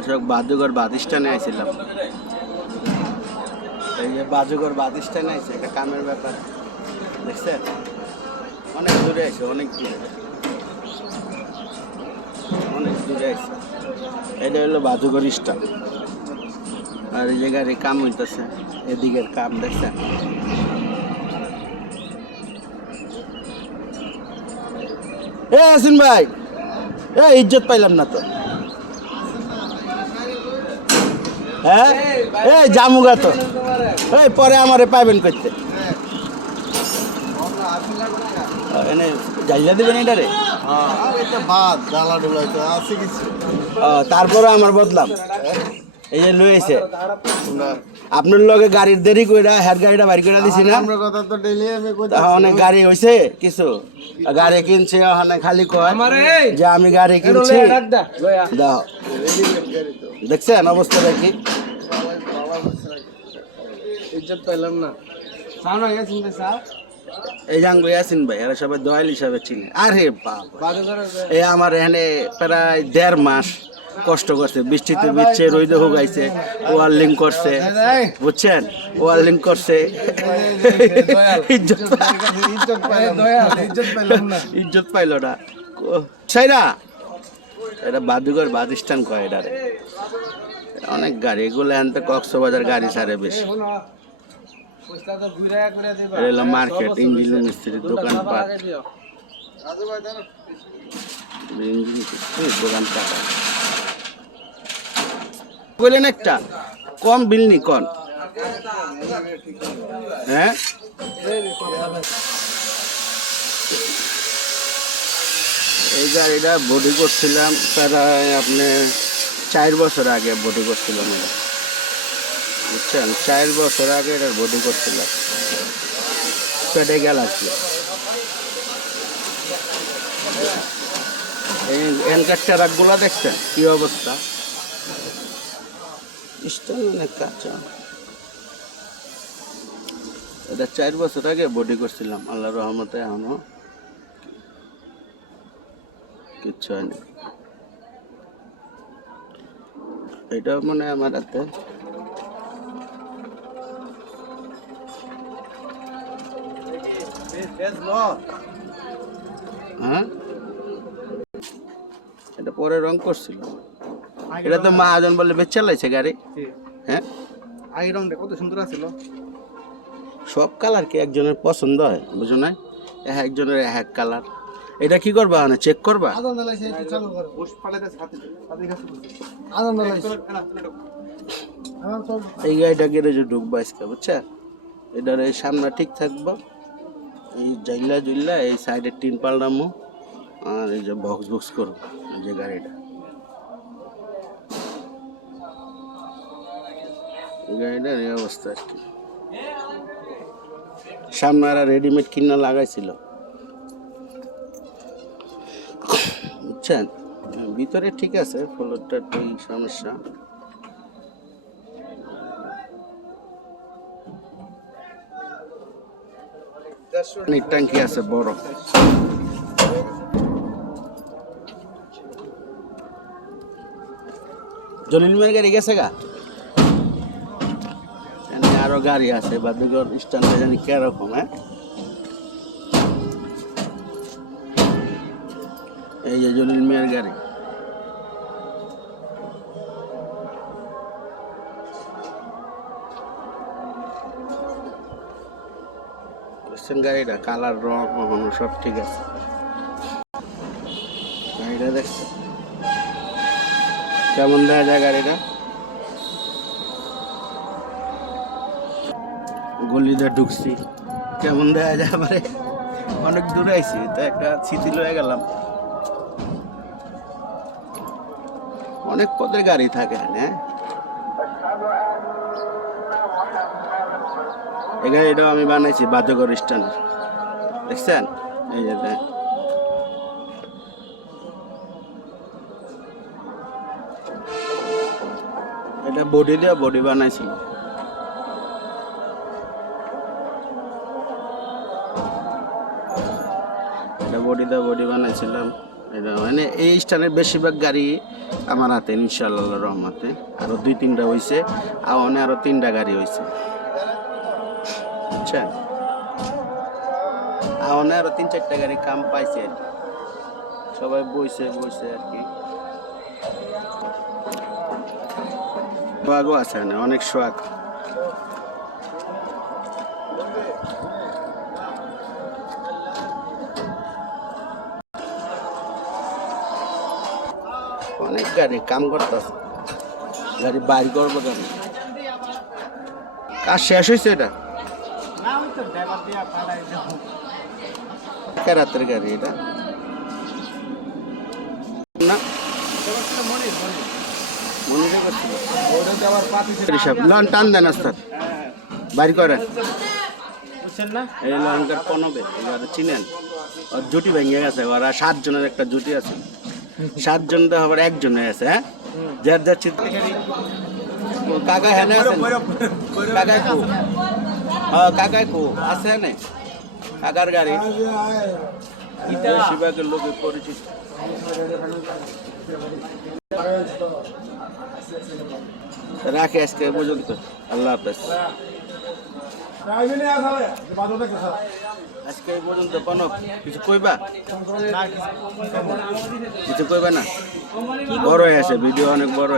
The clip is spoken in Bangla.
অশোক বাদুঘর বাদিষ্ঠানে আইছিলাম। এই যে বাজুঘর বাদিষ্ঠানে আইছে, এটা কামের ব্যাপার। দেখছেন? অনেক দূরে আছে অনেক দূরে। অনেক দূরে আছে এটা হলো বাজুঘর স্টাফ আর এই জায়গায় কাম হইতেছে, এদিকের কাম, দেখছেন? এ, আসিন ভাই। এ, ইজ্জত পাইলাম না তো। হ্যাঁ? এই জামুগা তো। এই পরে আমারে পাইবেন করতে এনে জাইলা দিবেন এটা কিছু। তারপরে আমার বদলাম। এই যে লইছে আপনার লগে গাড়ির দেরি কইরা হেড গাড়িটা বাড়ি করে দিছি না। আমরা কথা তো ডেলি আমি কই অনেক গাড়ি হইছে কিছু। গাড়ি কিনছে ওখানে খালি কয় যে আমি গাড়ি কিনছি। দাও। দেখছেন অবস্থাটা কি ইজ্জত পাইলাম না। এই জাঙ্গু ইয়াসিন ভাই এরা সবাই দয়াল হিসাবে চিনে। আরে বাবা। এই আমার এখানে প্রায় দেড় মাস কষ্ট করছে, বৃষ্টিতে বিচ্ছে রইদে হুগাইছে ওয়ার্লিং করছে। বুঝছেন? ওয়ার্লিং করছে। ইজ্জত পাইল না। সাইরা, এটা বাদুঘর বাদিস্তান কয় এটারে অনেক গাড়ি, এগুলো এনতে কক্সবাজার গাড়ি ছাড়ে বেশি। এটা মার্কেট, ইঞ্জিনিয়ার মিস্ত্রির দোকানপাট। দোকানপাট। বললেন একটা? কম বিলনি কন। হ্যাঁ? এই গাড়িটা বডি করছিলাম প্রায় আপনি চার বছর আগে বডি করছিলাম বুঝছেন? চার বছর আগে এটার বডি করছিলাম। পেটে গেল আসলে এই এনকার ট্রাকগুলো দেখছেন? কি অবস্থা? স্টাইল কাঁচা এটা চার বছর আগে বডি করছিলাম আল্লাহ রহমতে এখনও কিচ্ছু হয়নি। এটা মানে আমার হাতে। হ্যাঁ? এটা পরে রং করছিল এটা তো মহাজন বলে বেচ চালাইছে গাড়ি। হ্যাঁ? আগে রংটা কত সুন্দর আছিল। সব কালার কি একজনের পছন্দ হয় বুঝো না এক একজনের এক এক কালার। এটা কি করবা মানে চেক করবা? এই গাড়িটা গ্যারেজে ঢুকবো আজকে বুঝছা? এটার এই সামনে ঠিক থাকব। এই জাইলা জুইলা এই সাইডে টিন পাল্টামো। আর এই যে বক্স বক্স করো এই যে গাড়িটা। গাড়িটার এই অবস্থা আর কি। সামনে আর রেডিমেড কিনা লাগাইছিল। বুঝছেন? ভিতরে ঠিক আছে ফ্লোরটার তো সমস্যা। ট্যাঙ্কি আছে, বড়। জলিল মেয়ের গাড়ি গেছে গা? এখানে আরও গাড়ি আছে বাদুগর স্ট্যান্ডে জানি কীরকম হ্যাঁ? এই যে জলিল মেয়ের গাড়ি। গাড়িটা? কালার, রং কখনো সব ঠিক আছে। গাড়িটা দেখছেন? কেমন দেখা যায় গাড়িটা? গলিতে ঢুকছি। কেমন দেখা যায়? আমারে অনেক দূরে আইছি, তো একটা স্মৃতি লয়ে গেলাম। অনেক পদের গাড়ি থাকে হ্যাঁ? এই গাড়িটাও আমি বানাইছি বাদ্যকর স্ট্যান্ড দেখছেন? এই যে এটা বডি দিয়ে বডি বানাইছিল বডি দিয়ে বডি বানাইছিলাম। মানে এই স্টানের বেশিরভাগ গাড়ি আমার হাতে ইনশাল্লাহ রহমতে। আরও দুই, তিনটা আওয়ানে আরও তিনটা গাড়ি হইছে। বুঝছেন? আরও তিন, চারটা গাড়ি কাম পাইছে সবাই বইছে বইছে আর কি। সোয়াগও আছে অনেক সোয়াগ। অনেক গাড়ি কাম করতেছে। গাড়ি বাইর করব কেন? কাজ শেষ হয়েছে এটা? কে রাতের গাড়ি এটা? না। টান দেন আস্তার বাড়ি করে বুঝছেন না এই চিনেন। ওর জুটি ভেঙে গেছে, ওরা সাতজনের একটা জুটি আছে। সাতজন তো আবার একজনে আছে হ্যাঁ? যার যার চিত্র কাকা হ্যাঁ আছেন? কাকাই কু? হ্যাঁ কাকাই কু? আছে না কাকার গাড়ি? শিবাকের লোকে পরিচিত। রাখে আজকে পর্যন্ত আল্লাহ হাফেজ। আজকে এই পর্যন্ত কোনো কিছু কইবা? কিছু কইবা না? বড় হয়ে আছে, ভিডিও অনেক বড়